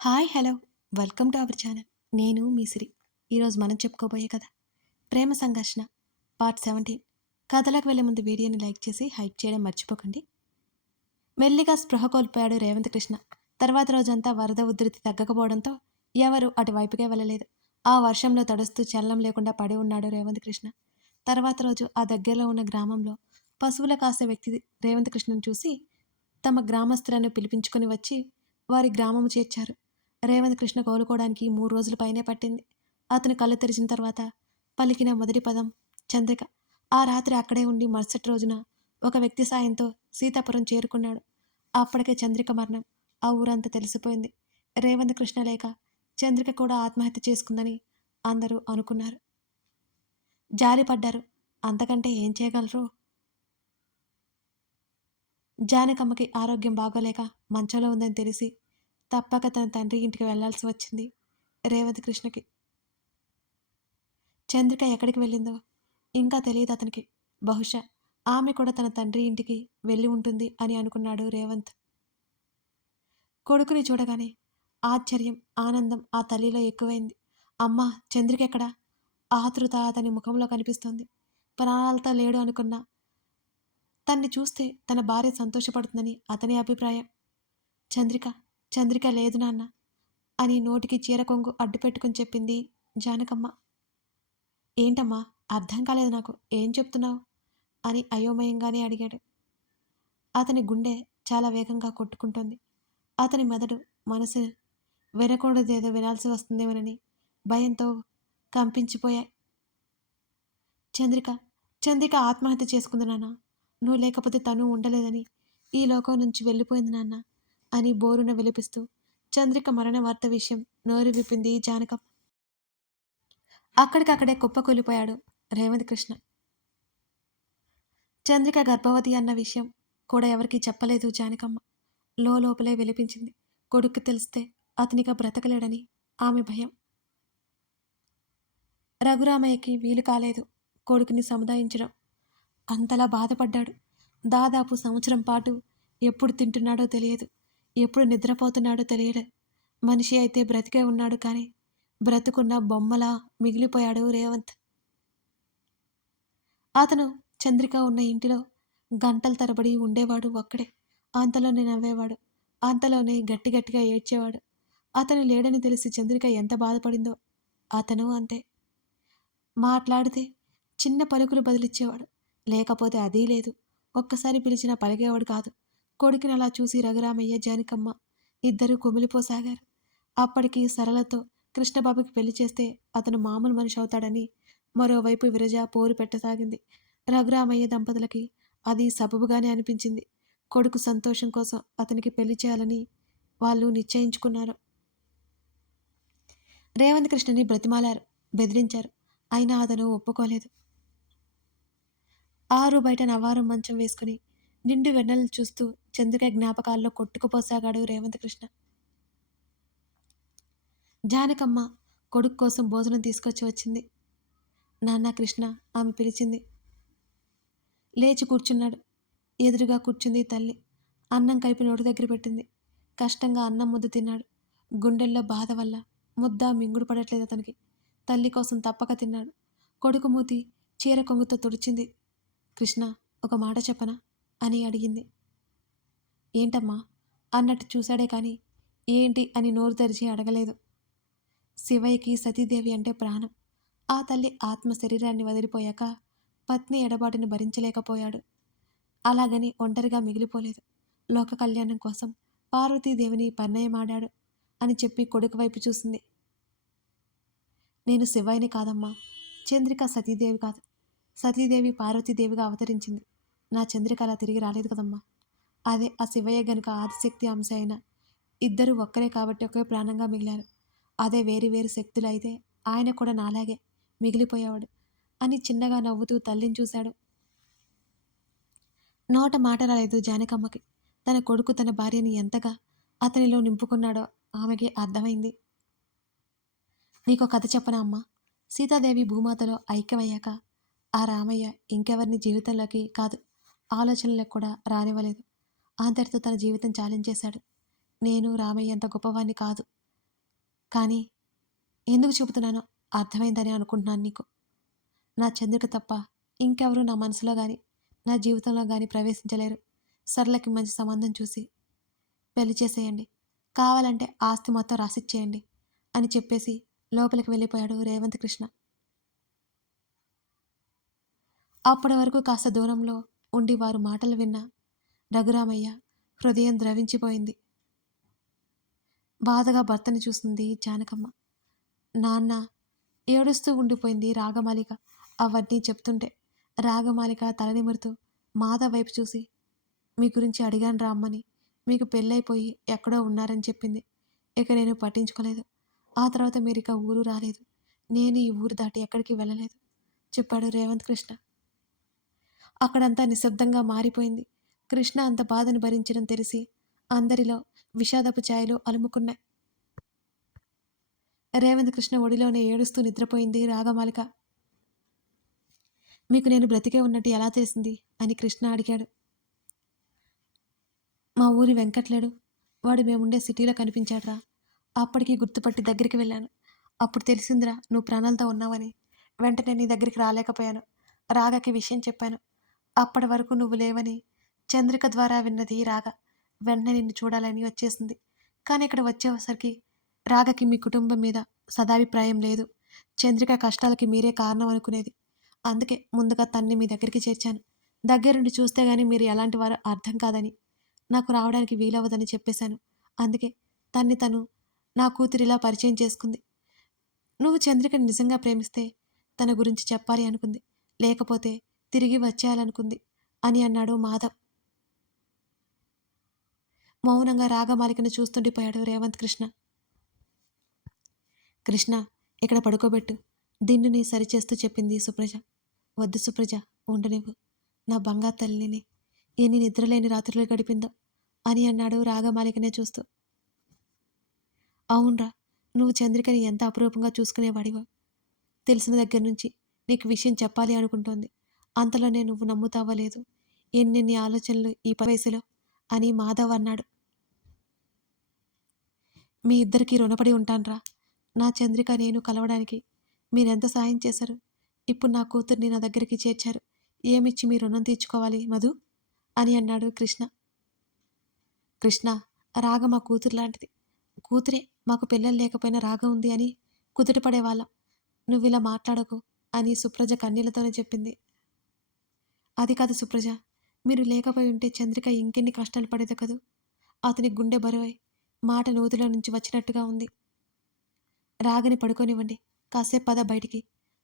Hi hello welcome to our channel. నేను మీ సిరి. ఈరోజు మనం చెప్పుకోబోయే కథ ప్రేమ సంఘర్షణ పార్ట్ 17. కథలకు వెళ్ళే ముందు వీడియోని లైక్ చేసి హైప్ చేయడం మర్చిపోకండి. మెల్లిగా స్పృహ కోల్పోయాడు రేవంత్ కృష్ణ. తర్వాత రోజంతా వరద ఉధృతి తగ్గకపోవడంతో ఎవరు అటువైపుకే వెళ్ళలేదు. ఆ వర్షంలో తడుస్తూ చలనం లేకుండా పడి ఉన్నాడు రేవంత్ కృష్ణ. తర్వాత రోజు ఆ దగ్గరలో ఉన్న గ్రామంలో పశువుల కాసే వ్యక్తి రేవంత్ కృష్ణను చూసి తమ గ్రామస్తులను పిలిపించుకొని వచ్చి వారి గ్రామము చేర్చారు. రేవంత్ కృష్ణ కోలుకోవడానికి 3 రోజుల పైనే పట్టింది. అతను కళ్ళు తెరిచిన తర్వాత పలికిన మొదటి పదం చంద్రిక. ఆ రాత్రి అక్కడే ఉండి మరుసటి రోజున ఒక వ్యక్తి సాయంతో సీతాపురం చేరుకున్నాడు. అప్పటికే చంద్రిక మరణం ఆ ఊరంతా తెలిసిపోయింది. రేవంత్ కృష్ణ లేక చంద్రిక కూడా ఆత్మహత్య చేసుకుందని అందరూ అనుకున్నారు. జాలిపడ్డారు. అంతకంటే ఏం చేయగలరు? జానకమ్మకి ఆరోగ్యం బాగోలేక మంచంలో ఉందని తెలిసి తప్పక తన తండ్రి ఇంటికి వెళ్లాల్సి వచ్చింది రేవంత్ కృష్ణకి. చంద్రిక ఎక్కడికి వెళ్ళిందో ఇంకా తెలియదు అతనికి. బహుశా ఆమె కూడా తన తండ్రి ఇంటికి వెళ్ళి ఉంటుంది అని అనుకున్నాడు రేవంత్. కొడుకుని చూడగానే ఆశ్చర్యం, ఆనందం ఆ తల్లిలో ఎక్కువైంది. అమ్మా, చంద్రిక ఎక్కడా? ఆతృత అతని ముఖంలో కనిపిస్తోంది. ప్రాణాలతో లేడు అనుకున్నా తన్ని చూస్తే తన భార్య సంతోషపడుతుందని అతని అభిప్రాయం. చంద్రిక, చంద్రిక లేదు నాన్న అని నోటికి చీర కొంగు అడ్డుపెట్టుకుని చెప్పింది జానకమ్మ. ఏంటమ్మా, అర్థం కాలేదు నాకు. ఏం చెప్తున్నావు అని అయోమయంగానే అడిగాడు. అతని గుండె చాలా వేగంగా కొట్టుకుంటోంది. అతని మెదడు, మనసు వినకూడదేదో వినాల్సి వస్తుందేమోనని భయంతో కంపించిపోయాయి. చంద్రిక, చంద్రిక ఆత్మహత్య చేసుకుంది నాన్న. నువ్వు లేకపోతే తను ఉండలేదని ఈ లోకం నుంచి వెళ్ళిపోయింది నాన్న అని బోరున విలపిస్తూ చంద్రిక మరణ వార్త విషయం నోరు విప్పింది జానకమ్మ. అక్కడికక్కడే కుప్పకూలిపోయాడు రేవంత్ కృష్ణ. చంద్రిక గర్భవతి అన్న విషయం కూడా ఎవరికీ చెప్పలేదు జానకమ్మ. లోపలే విలపించింది. కొడుక్కి తెలిస్తే అతనిక బ్రతకలేడని ఆమె భయం. రఘురామయ్యకి వీలు కాలేదు కొడుకుని సముదాయించడం. అంతలా బాధపడ్డాడు. దాదాపు సంవత్సరం పాటు ఎప్పుడు తింటున్నాడో తెలియదు, ఎప్పుడు నిద్రపోతున్నాడో తెలియదు. మనిషి అయితే బ్రతికే ఉన్నాడు, కానీ బ్రతుకున్న బొమ్మలా మిగిలిపోయాడు రేవంత్. అతను చంద్రిక ఉన్న ఇంటిలో గంటల తరబడి ఉండేవాడు ఒక్కడే. అంతలోనే నవ్వేవాడు, అంతలోనే గట్టి గట్టిగా ఏడ్చేవాడు. అతను లేడని తెలిసి చంద్రిక ఎంత బాధపడిందో అతను అంతే. మాట్లాడితే చిన్న పలుకులు బదిలిచ్చేవాడు, లేకపోతే అదీ లేదు. ఒక్కసారి పిలిచినా పలిగేవాడు కాదు. కొడుకుని అలా చూసి రఘురామయ్య, జానకమ్మ ఇద్దరూ కుమిలిపోసాగారు. అప్పటికి సరళతో కృష్ణబాబుకి పెళ్లి చేస్తే అతను మామూలు మనిషి అవుతాడని మరోవైపు విరజ పోరు పెట్టసాగింది. రఘురామయ్య దంపతులకి అది సబబుగానే అనిపించింది. కొడుకు సంతోషం కోసం అతనికి పెళ్లి చేయాలని వాళ్ళు నిశ్చయించుకున్నారు. రేవంత్ కృష్ణని బ్రతిమాలారు, బెదిరించారు. అయినా అతను ఒప్పుకోలేదు. ఆరు బయట నవారు మంచం వేసుకుని నిండు వెన్నెలు చూస్తూ చంద్రిక జ్ఞాపకాల్లో కొట్టుకుపోసాగాడు రేవంత్ కృష్ణ. జానకమ్మ కొడుకు కోసం భోజనం తీసుకొచ్చి వచ్చింది. నాన్న కృష్ణ ఆమె పిలిచింది. లేచి కూర్చున్నాడు. ఎదురుగా కూర్చుంది తల్లి. అన్నం కలిపి నోటి దగ్గర పెట్టింది. కష్టంగా అన్నం ముద్ద తిన్నాడు. గుండెల్లో బాధ వల్ల ముద్ద మింగుడు పడట్లేదు అతనికి. తల్లి కోసం తప్పక తిన్నాడు. కొడుకు మూతి చీర కొంగుతో తుడిచింది. కృష్ణ, ఒక మాట చెప్పనా అని అడిగింది. ఏంటమ్మా అన్నట్టు చూశాడే కానీ ఏంటి అని నోరు తెరిచి అడగలేదు. శివయ్యకి సతీదేవి అంటే ప్రాణం. ఆ తల్లి ఆత్మ శరీరాన్ని వదిలిపోయాక పత్ని ఎడబాటును భరించలేకపోయాడు. అలాగని ఒంటరిగా మిగిలిపోలేదు. లోక కళ్యాణం కోసం పార్వతీదేవిని పరిణయమాడాడు అని చెప్పి కొడుకు వైపు చూసింది. నేను శివయ్యని కాదమ్మా, చంద్రిక సతీదేవి కాదు. సతీదేవి పార్వతీదేవిగా అవతరించింది. నా చంద్రిక అలా తిరిగి రాలేదు కదమ్మా. అదే ఆ శివయ్య గనుక ఆదిశక్తి అంశ అయినా ఇద్దరు ఒక్కరే కాబట్టి ఒకే ప్రాణంగా మిగిలారు. అదే వేరు వేరు శక్తులు అయితే ఆయన కూడా నాలాగే మిగిలిపోయేవాడు అని చిన్నగా నవ్వుతూ తల్లిని చూశాడు. నోట మాట రాలేదు జానకమ్మకి. తన కొడుకు తన భార్యని ఎంతగా అతనిలో నింపుకున్నాడో ఆమెకి అర్థమైంది. నీకో కథ చెప్పనా అమ్మా? సీతాదేవి భూమాతలో ఐక్యమయ్యాక ఆ రామయ్య ఇంకెవరిని జీవితంలోకి కాదు, ఆలోచనలకు కూడా రానివ్వలేదు. అంతటితో తన జీవితం చాలించేశాడు. నేను రామయ్య అంత గొప్పవాణ్ణి కాదు కానీ ఎందుకు చెబుతున్నానో అర్థమైందని అనుకుంటున్నాను నీకు. నా చంద్రిక తప్ప ఇంకెవరూ నా మనసులో గాని, నా జీవితంలో గాని ప్రవేశించలేరు. సరళకి మంచి సంబంధం చూసి పెళ్లి చేసేయండి. కావాలంటే ఆస్తి మొత్తం రాసిచ్చేయండి అని చెప్పేసి లోపలికి వెళ్ళిపోయాడు రేవంత్ కృష్ణ. అప్పటి వరకు కాస్త దూరంలో ఉండి వారు మాటలు విన్న రఘురామయ్య హృదయం ద్రవించిపోయింది. బాధగా భర్తని చూస్తుంది జానకమ్మ. నాన్న ఏడుస్తూ ఉండిపోయింది రాగమాలిక అవన్నీ చెప్తుంటే. రాగమాలిక తలనిమురుతూ మాధవ్ వైపు చూసి, మీ గురించి అడిగాను రా అమ్మని. మీకు పెళ్ళైపోయి ఎక్కడో ఉన్నారని చెప్పింది. ఇక నేను పట్టించుకోలేదు. ఆ తర్వాత మీరిక ఊరు రాలేదు. నేను ఈ ఊరు దాటి ఎక్కడికి వెళ్ళలేదు చెప్పాడు రేవంత్ కృష్ణ. అక్కడంతా నిశ్శబ్దంగా మారిపోయింది. కృష్ణ అంత బాధను భరించడం తెలిసి అందరిలో విషాదపు ఛాయలు అలుముకున్నాయి. రేవంత్ కృష్ణ ఒడిలోనే ఏడుస్తూ నిద్రపోయింది రాగమాలిక. మీకు నేను బ్రతికే ఉన్నట్టు ఎలా తెలిసింది అని కృష్ణ అడిగాడు. మా ఊరి వెంకట్లేడు, వాడు మేముండే సిటీలో కనిపించాడురా. అప్పటికి గుర్తుపట్టి దగ్గరికి వెళ్ళాను. అప్పుడు తెలిసిందిరా నువ్వు ప్రాణాలతో ఉన్నావని. వెంటనే నీ దగ్గరికి రాలేకపోయాను. రాగకి విషయం చెప్పాను. అప్పటి వరకు నువ్వు లేవని చంద్రిక ద్వారా విన్నది రాగ. వెంటనే నిన్ను చూడాలని వచ్చేసింది. కానీ ఇక్కడ వచ్చేసరికి రాగకి మీ కుటుంబం మీద సదాభిప్రాయం లేదు. చంద్రిక కష్టాలకి మీరే కారణం అనుకునేది. అందుకే ముందుగా తన్ని మీ దగ్గరికి చేర్చాను. దగ్గరుండి చూస్తే గానీ మీరు ఎలాంటి వారో అర్థం కాదని, నాకు రావడానికి వీలవ్వదని చెప్పేశాను. అందుకే తను నా కూతురిలా పరిచయం చేసుకుంది. నువ్వు చంద్రికని నిజంగా ప్రేమిస్తే తన గురించి చెప్పాలి అనుకుంది. లేకపోతే తిరిగి వచ్చేయాలనుకుంది అని అన్నాడు మాధవ్. మౌనంగా రాగమాలికను చూస్తుండిపోయాడు రేవంత్ కృష్ణ. కృష్ణ, ఇక్కడ పడుకోబెట్టు దిండుని సరిచేస్తూ చెప్పింది సుప్రజ. వద్దు సుప్రజ, ఉండనివ్వు. నా బంగారు తల్లిని ఎన్ని నిద్రలేని రాత్రులు గడిపిందో అని అన్నాడు రాగమాలికనే చూస్తూ. అవునరా, నువ్వు చంద్రికని ఎంత అపురూపంగా చూసుకునేవాడివో. తెలిసిన దగ్గర నుంచి నీకు విషయం చెప్పాలి అనుకుంటోంది. అంతలోనే నువ్వు నమ్ముతావో లేదు. ఎన్నెన్ని ఆలోచనలు ఈ వయసులో అని మాధవ్ అన్నాడు. మీ ఇద్దరికీ రుణపడి ఉంటాన్రా. నా చంద్రిక నేను కలవడానికి మీరెంత సాయం చేశారు. ఇప్పుడు నా కూతుర్ని నా దగ్గరికి చేర్చారు. ఏమిచ్చి మీ రుణం తీర్చుకోవాలి మధు అని అన్నాడు కృష్ణ. కృష్ణ, రాగ మా కూతురు లాంటిది. కూతురే, మాకు పిల్లలు లేకపోయినా రాగ ఉంది అని కుదుటపడేవాళ్ళం. నువ్విలా మాట్లాడకు అని సుప్రజ కన్నీళ్లతోనే చెప్పింది. అది కాదు సుప్రజ, మీరు లేకపోయి ఉంటే చంద్రిక ఇంకెన్ని కష్టాలు పడేదో కదూ. అతని గుండె బరువై మాట నూతిలో నుంచి వచ్చినట్టుగా ఉంది. రాగని పడుకోనివ్వండి, కాసేపు పద బయటికి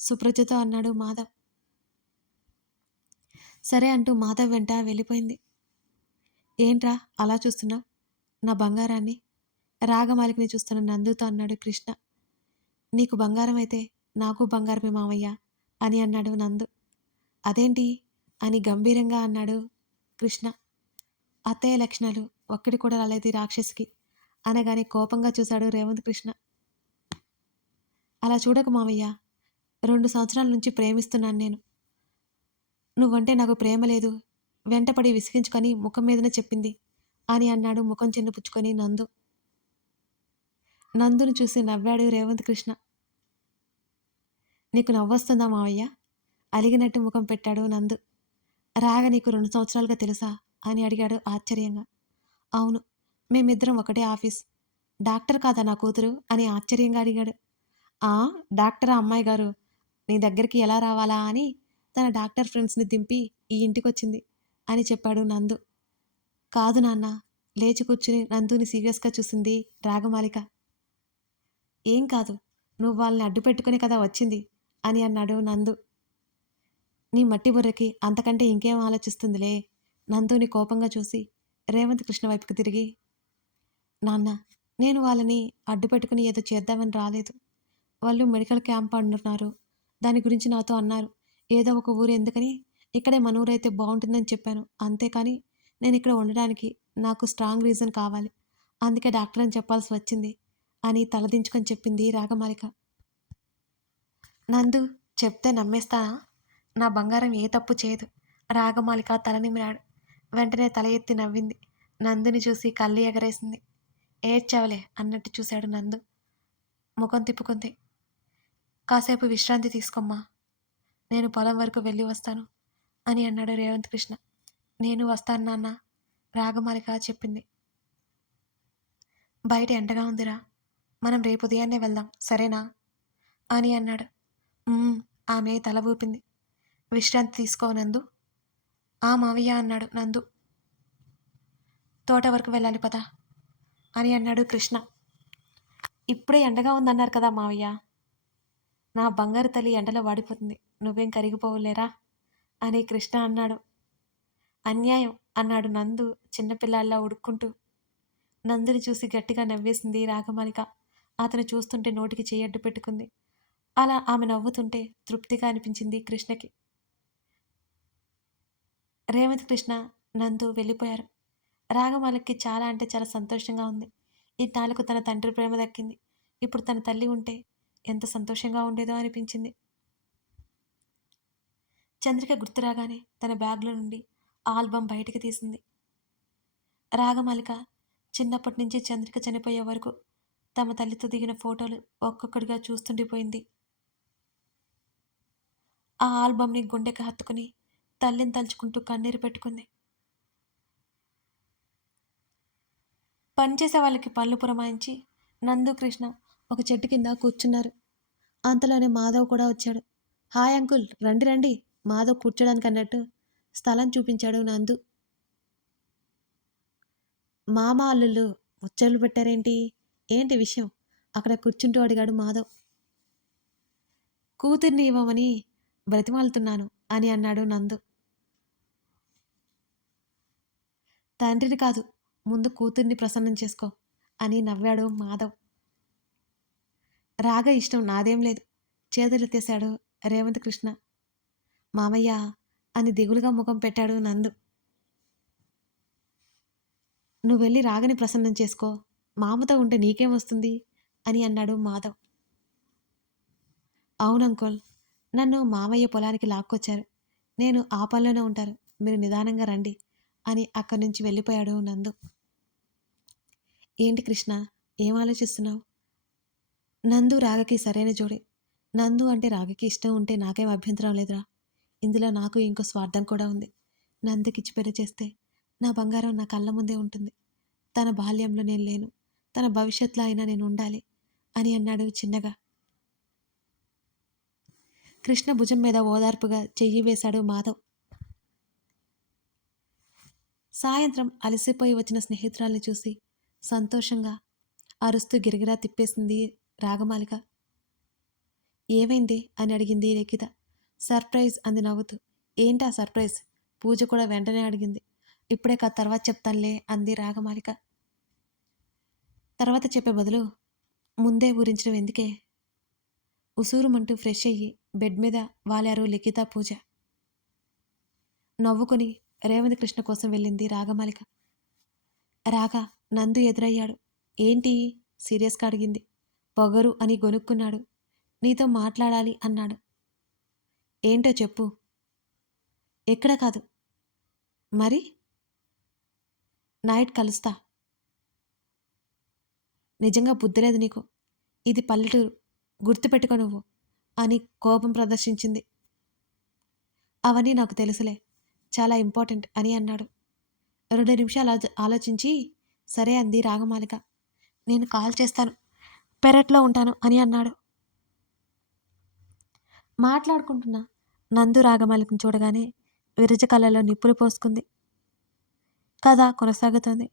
సుప్రజతో అన్నాడు మాధవ్. సరే అంటూ మాధవ్ వెంట వెళ్ళిపోయింది. ఏంట్రా అలా చూస్తున్నావు నా బంగారాన్ని? రాగమాలికని చూస్తున్న నందుతో అన్నాడు కృష్ణ. నీకు బంగారం అయితే నాకు బంగారమే మావయ్య అని అన్నాడు నందు. అదేంటి అని గంభీరంగా అన్నాడు కృష్ణ. అత్తయ్య లక్షణాలు ఒక్కడి కూడా రాలేదు రాక్షసికి అనగానే కోపంగా చూశాడు రేవంత్ కృష్ణ. అలా చూడకు మావయ్య, 2 సంవత్సరాల నుంచి ప్రేమిస్తున్నాను నేను. నువ్వంటే నాకు ప్రేమ లేదు, వెంటపడి విసిగించుకొని ముఖం మీదనే చెప్పింది అని అన్నాడు ముఖం చిన్నపుచ్చుకొని నందు. నందుని చూసి నవ్వాడు రేవంత్ కృష్ణ. నీకు నవ్వొస్తుందా మావయ్య? అలిగినట్టు ముఖం పెట్టాడు నందు. రాగ నీకు 2 సంవత్సరాలుగా తెలుసా అని అడిగాడు ఆశ్చర్యంగా. అవును, మేమిద్దరం ఒకటే ఆఫీస్. డాక్టర్ కాదా నా కూతురు అని ఆశ్చర్యంగా అడిగాడు. ఆ, డాక్టరా అమ్మాయి గారు? నీ దగ్గరికి ఎలా రావాలా అని తన డాక్టర్ ఫ్రెండ్స్ని దింపి ఈ ఇంటికొచ్చింది అని చెప్పాడు నందు. కాదు నాన్న, లేచి కూర్చుని నందుని సీరియస్గా చూసింది రాగమాలిక. ఏం కాదు, నువ్వు వాళ్ళని అడ్డు పెట్టుకునే కదా వచ్చింది అని అన్నాడు నందు. నీ మట్టి బుర్రకి అంతకంటే ఇంకేం ఆలోచిస్తుందిలే. నందుని కోపంగా చూసి రేవంత్ కృష్ణ వైపుకి తిరిగి, నాన్న, నేను వాళ్ళని అడ్డు పెట్టుకుని ఏదో చేద్దామని రాలేదు. వాళ్ళు మెడికల్ క్యాంప్ అంటున్నారు, దాని గురించి నాతో అన్నారు. ఏదో ఒక ఊరు ఎందుకని ఇక్కడే మన ఊరైతే బాగుంటుందని చెప్పాను. అంతేకాని నేను ఇక్కడ ఉండడానికి నాకు స్ట్రాంగ్ రీజన్ కావాలి. అందుకే డాక్టర్ అని చెప్పాల్సి వచ్చింది అని తలదించుకొని చెప్పింది రాగమాలిక. నందు, చెప్తే నమ్మేస్తానా? నా బంగారం ఏ తప్పు చేయదు. రాగమాలిక తలనిమిరాడు. వెంటనే తల ఎత్తి నవ్వింది. నందుని చూసి కళ్ళు ఎగరేసింది. ఏడ్చావులే అన్నట్టు చూశాడు నందు. ముఖం తిప్పుకుంది. కాసేపు విశ్రాంతి తీసుకోమ్మా, నేను పొలం వరకు వెళ్ళి వస్తాను అని అన్నాడు రేవంత్ కృష్ణ. నేను వస్తాను నాన్న, రాగమాలిక చెప్పింది. బయట ఎండగా ఉందిరా, మనం రేపు ఉదయాన్నే వెళ్దాం సరేనా అని అన్నాడు. ఆమె తల ఊపింది. విశ్రాంతి తీసుకోనందు. ఆ మావయ్య అన్నాడు నందు. తోట వరకు వెళ్ళాలి పద అని అన్నాడు కృష్ణ. ఇప్పుడే ఎండగా ఉందన్నారు కదా మావయ్య, నా బంగారు తల్లి ఎండలో వాడిపోతుంది, నువ్వేం కరిగిపోవులేరా అని కృష్ణ అన్నాడు. అన్యాయం అన్నాడు నందు చిన్నపిల్లాల్లా ఉడుక్కుంటూ. నందుని చూసి గట్టిగా నవ్వేసింది రాగమాలిక. అతను చూస్తుంటే నోటికి చెయ్యడ్డు పెట్టుకుంది. అలా ఆమె నవ్వుతుంటే తృప్తిగా అనిపించింది కృష్ణకి. రేవంత్ కృష్ణ నందు వెళ్ళిపోయారు. రాగమాలికకి చాలా అంటే చాలా సంతోషంగా ఉంది. ఇన్నాళ్ళకు తన తండ్రి ప్రేమ దక్కింది. ఇప్పుడు తన తల్లి ఉంటే ఎంత సంతోషంగా ఉండేదో అనిపించింది. చంద్రిక గుర్తు రాగానే తన బ్యాగ్లో నుండి ఆల్బమ్ బయటికి తీసింది. రాగమాలిక చిన్నప్పటి నుంచి చంద్రిక చనిపోయే వరకు తమ తల్లితో దిగిన ఫోటోలు ఒక్కొక్కడిగా చూస్తుండిపోయింది. ఆ ఆల్బమ్ని గుండెకి హత్తుకుని తల్లిని తలుచుకుంటూ కన్నీరు పెట్టుకుంది. పనిచేసే వాళ్ళకి పనులు పురమాయించి నందు కృష్ణ ఒక చెట్టు కింద కూర్చున్నారు. అంతలోనే మాధవ్ కూడా వచ్చాడు. హాయ్ అంకుల్, రండి రండి, మాధవ్ కూర్చోడానికి అన్నట్టు స్థలం చూపించాడు నందు. మామ అల్లుళ్ళు ముచ్చట్లు పెట్టారేంటి, ఏంటి విషయం అక్కడ కూర్చుంటూ అడిగాడు మాధవ్. కూతుర్ని ఇవ్వమని బ్రతిమాలుతున్నాను అని అన్నాడు నందు. తండ్రిని కాదు, ముందు కూతుర్ని ప్రసన్నం చేసుకో అని నవ్వాడు మాధవ్. రాగ ఇష్టం నాదేం లేదు, చేతులెత్తేశాడు రేవంత్ కృష్ణ. మామయ్య అని దిగులుగా ముఖం పెట్టాడు నందు. నువ్వు వెళ్ళి రాగని ప్రసన్నం చేసుకో, మామతో ఉంటే నీకేం వస్తుంది అని అన్నాడు మాధవ్. అవునంకుల్, నన్ను మామయ్య పొలానికి లాక్కొచ్చారు, నేను ఆ పనిలోనే ఉంటారు, మీరు నిదానంగా రండి అని అక్కడి నుంచి వెళ్ళిపోయాడు నందు. ఏంటి కృష్ణ, ఏం ఆలోచిస్తున్నావు? నందు రాగకి సరైన జోడి. నందు అంటే రాగకి ఇష్టం ఉంటే నాకేం అభ్యంతరం లేదురా. ఇందులో నాకు ఇంకో స్వార్థం కూడా ఉంది. నందుకిచ్చి పెళ్లి చేస్తే నా బంగారం నా కళ్ళ ముందే ఉంటుంది. తన బాల్యంలో నేను లేను, తన భవిష్యత్తులో అయినా నేను ఉండాలి అని అన్నాడు చిన్నగా. కృష్ణ భుజం మీద ఓదార్పుగా చెయ్యి వేశాడు మాధవ్. సాయంత్రం అలసిపోయి వచ్చిన స్నేహితురాల్ని చూసి సంతోషంగా అరుస్తూ గిరిగిరా తిప్పేసింది రాగమాలిక. ఏమైంది అని అడిగింది లిఖిత. సర్ప్రైజ్ అంది నవ్వుతూ. ఏంటా సర్ప్రైజ్? పూజ కూడా వెంటనే అడిగింది. ఇప్పుడే కాదు, తర్వాత చెప్తానులే అంది రాగమాలిక. తర్వాత చెప్పే బదులు ముందే ఊరించడం ఎందుకే? ఉసూరుమంటూ ఫ్రెష్ అయ్యి బెడ్ మీద వాలారు లిఖిత పూజ. నవ్వుకుని రేవంత్ కృష్ణ కోసం వెళ్ళింది రాగమాలిక. రాగా నందు ఎదురయ్యాడు. ఏంటి సీరియస్గా అడిగింది. పొగరు అని గొనుక్కున్నాడు. నీతో మాట్లాడాలి అన్నాడు. ఏంటో చెప్పు. ఎక్కడ కాదు మరి, నైట్ కలుస్తా. నిజంగా బుద్ధి లేదు నీకు, ఇది పల్లెటూరు, గుర్తుపెట్టుకో నువ్వు అని కోపం ప్రదర్శించింది. అవన్నీ నాకు తెలుసులే, చాలా ఇంపార్టెంట్ అని అన్నాడు. 2 నిమిషాలు ఆలోచించి సరే అంది రాగమాలిక. నేను కాల్ చేస్తాను, పెరట్లో ఉంటాను అని అన్నాడు. మాట్లాడుకుంటున్న నందు రాగమాలికను చూడగానే విరజ కళ్ళలో నిప్పులు పోసుకుంది. కథ కొనసాగుతోంది.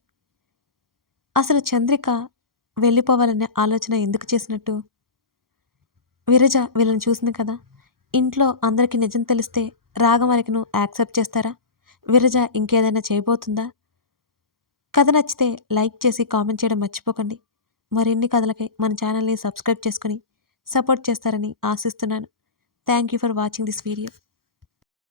అసలు చంద్రిక వెళ్ళిపోవాలనే ఆలోచన ఎందుకు చేసినట్టు? విరజ వీళ్ళని చూసింది కదా. ఇంట్లో అందరికీ నిజం తెలిస్తే రాగమాలికను యాక్సెప్ట్ చేస్తారా? విరజ ఇంకేదైనా చేయబోతుందా? కథ నచ్చితే లైక్ చేసి కామెంట్ చేయడం మర్చిపోకండి. మరిన్ని కథలకై మన ఛానల్ని సబ్స్క్రైబ్ చేసుకుని సపోర్ట్ చేస్తారని ఆశిస్తున్నాను. Thank you for watching this video.